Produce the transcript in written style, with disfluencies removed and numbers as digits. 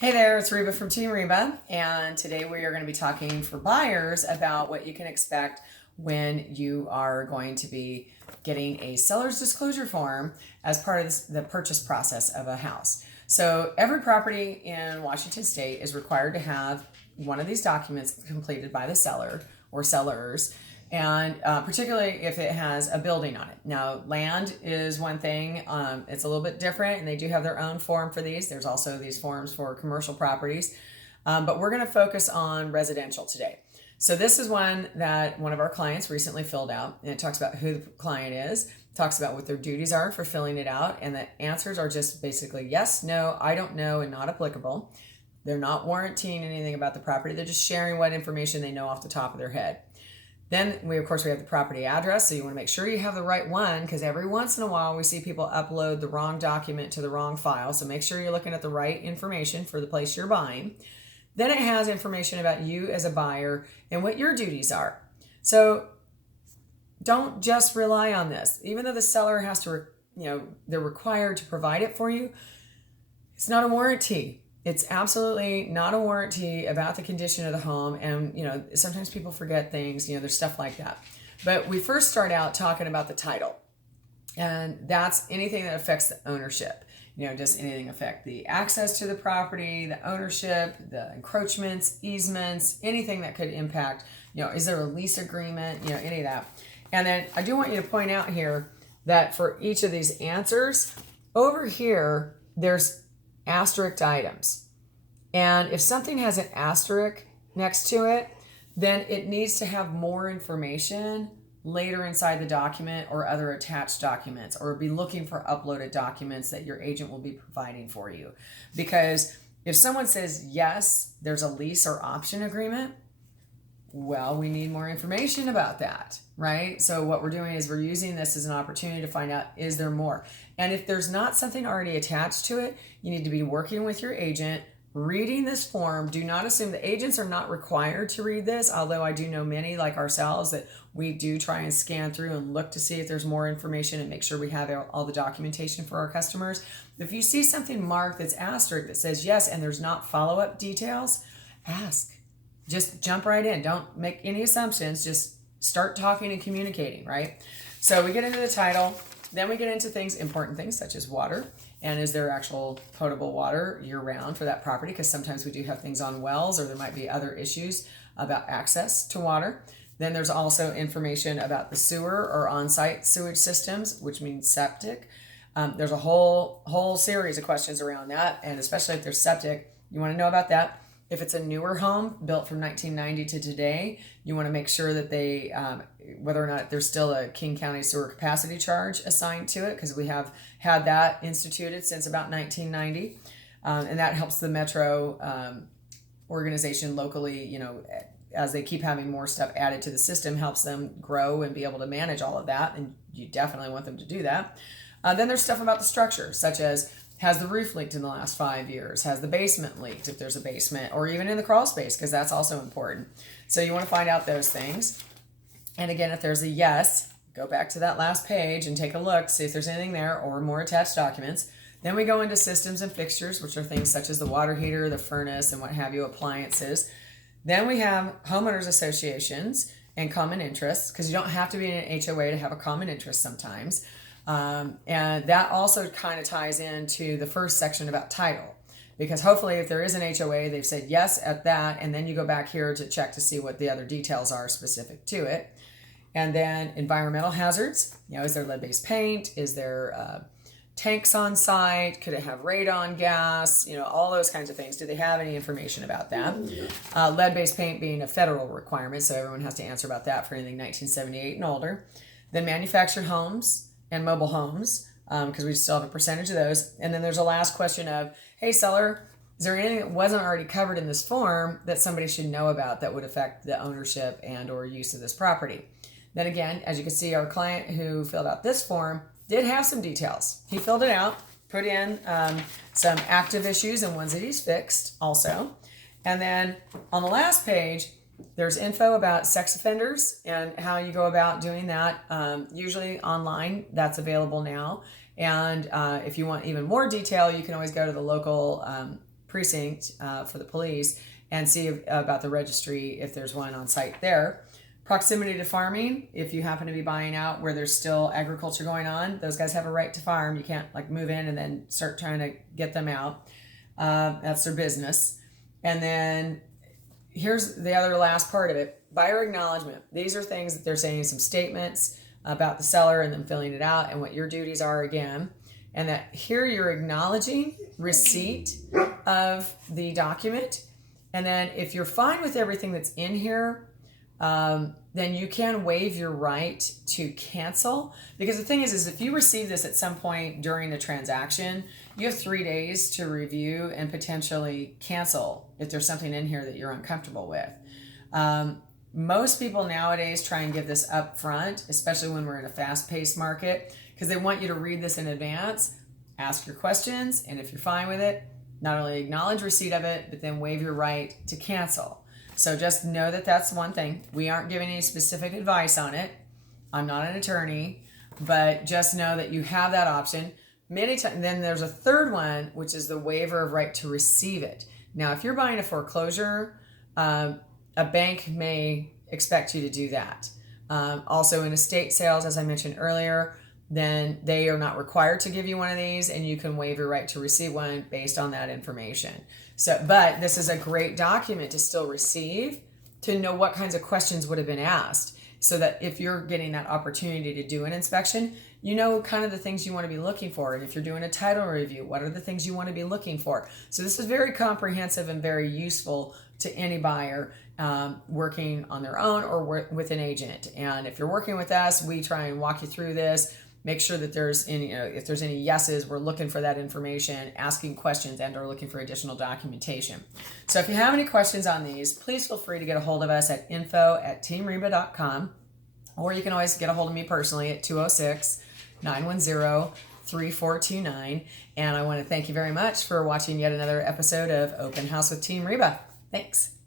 Hey there, it's Reba from Team Reba, and today we are going to be talking for buyers about what you can expect when you are going to be getting a seller's disclosure form as part of the purchase process of a house. So, every property in Washington State is required to have one of these documents completed by the seller or sellers, and particularly if it has a building on it. Now, land is one thing, it's a little bit different, and they do have their own form for these. There's also these forms for commercial properties, but we're going to focus on residential today. So, this is one that one of our clients recently filled out, and it talks about who the client is, talks about what their duties are for filling it out, and the answers are just basically yes, no, I don't know, and not applicable. They're not warranting anything about the property, they're just sharing what information they know off the top of their head. Then we, of course, we have the property address. So you want to make sure you have the right one, because every once in a while we see people upload the wrong document to the wrong file. So make sure you're looking at the right information for the place you're buying. Then it has information about you as a buyer and what your duties are. So don't just rely on this. Even though the seller has to, they're required to provide it for you, it's not a warranty. It's absolutely not a warranty about the condition of the home. And, sometimes people forget things, there's stuff like that. But we first start out talking about the title. And that's anything that affects the ownership. Does anything affect the access to the property, the ownership, the encroachments, easements, anything that could impact, is there a lease agreement, any of that. And then I do want you to point out here that for each of these answers, over here, there's asterisk items. And if something has an asterisk next to it, then it needs to have more information later inside the document or other attached documents, or be looking for uploaded documents that your agent will be providing for you. Because if someone says, yes, there's a lease or option agreement, well, we need more information about that, right? So what we're doing is we're using this as an opportunity to find out, is there more? And if there's not something already attached to it, you need to be working with your agent, reading this form. Do not assume the agents are not required to read this, although I do know many like ourselves that we do try and scan through and look to see if there's more information and make sure we have all the documentation for our customers. If you see something marked that's asterisk that says yes and there's not follow-up details, ask. Just jump right in. Don't make any assumptions. Just start talking and communicating, right? So we get into the title. Then we get into important things such as water. And is there actual potable water year-round for that property? Because sometimes we do have things on wells, or there might be other issues about access to water. Then there's also information about the sewer or on-site sewage systems, which means septic. There's a whole series of questions around that. And especially if there's septic, you want to know about that. If it's a newer home built from 1990 to today, you want to make sure that they, whether or not there's still a King County sewer capacity charge assigned to it, because we have had that instituted since about 1990. And that helps the Metro organization locally, as they keep having more stuff added to the system, helps them grow and be able to manage all of that. And you definitely want them to do that. Then there's stuff about the structure, such as, has the roof leaked in the last 5 years? Has the basement leaked if there's a basement, or even in the crawl space, because that's also important. So you want to find out those things. And again, if there's a yes, go back to that last page and take a look, see if there's anything there or more attached documents. Then we go into systems and fixtures, which are things such as the water heater, the furnace, and what have you, appliances. Then we have homeowners associations and common interests, because you don't have to be in an HOA to have a common interest sometimes. And that also kind of ties into the first section about title, because hopefully if there is an HOA, they've said yes at that, and then you go back here to check to see what the other details are specific to it. And then environmental hazards, is there lead-based paint? Is there tanks on site? Could it have radon gas? All those kinds of things. Do they have any information about that? Lead-based paint being a federal requirement, so everyone has to answer about that for anything 1978 and older. Then manufactured homes and mobile homes, because we still have a percentage of those. And then there's a last question of, hey, seller, is there anything that wasn't already covered in this form that somebody should know about that would affect the ownership and or use of this property? Then again, as you can see, our client who filled out this form did have some details. He filled it out, put in some active issues and ones that he's fixed also. And then on the last page, there's info about sex offenders and how you go about doing that. Usually online, that's available now. And if you want even more detail, you can always go to the local precinct for the police and see about the registry if there's one on site there. Proximity to farming, if you happen to be buying out where there's still agriculture going on, those guys have a right to farm. You can't like move in and then start trying to get them out. That's their business. And then here's the other last part of it, buyer acknowledgement. These are things that they're saying, some statements about the seller and them filling it out and what your duties are again. And that here you're acknowledging receipt of the document. And then if you're fine with everything that's in here, then you can waive your right to cancel. Because the thing is if you receive this at some point during the transaction, you have 3 days to review and potentially cancel if there's something in here that you're uncomfortable with. Most people nowadays try and give this up front, especially when we're in a fast-paced market, because they want you to read this in advance, ask your questions, and if you're fine with it, not only acknowledge receipt of it, but then waive your right to cancel. So just know that that's one thing. We aren't giving any specific advice on it. I'm not an attorney, but just know that you have that option. Many times, then there's a third one, which is the waiver of right to receive it. Now, if you're buying a foreclosure, a bank may expect you to do that. Also in estate sales, as I mentioned earlier, then they are not required to give you one of these, and you can waive your right to receive one based on that information. So, but this is a great document to still receive, to know what kinds of questions would have been asked, so that if you're getting that opportunity to do an inspection, you know kind of the things you want to be looking for. And if you're doing a title review, what are the things you want to be looking for? So this is very comprehensive and very useful to any buyer working on their own or with an agent. And if you're working with us, we try and walk you through this. Make sure that there's any, if there's any yeses, we're looking for that information, asking questions, and or looking for additional documentation. So if you have any questions on these, please feel free to get a hold of us at info@teamreba.com, or you can always get a hold of me personally at 206-910-3429. And I want to thank you very much for watching yet another episode of Open House with Team Reba. Thanks.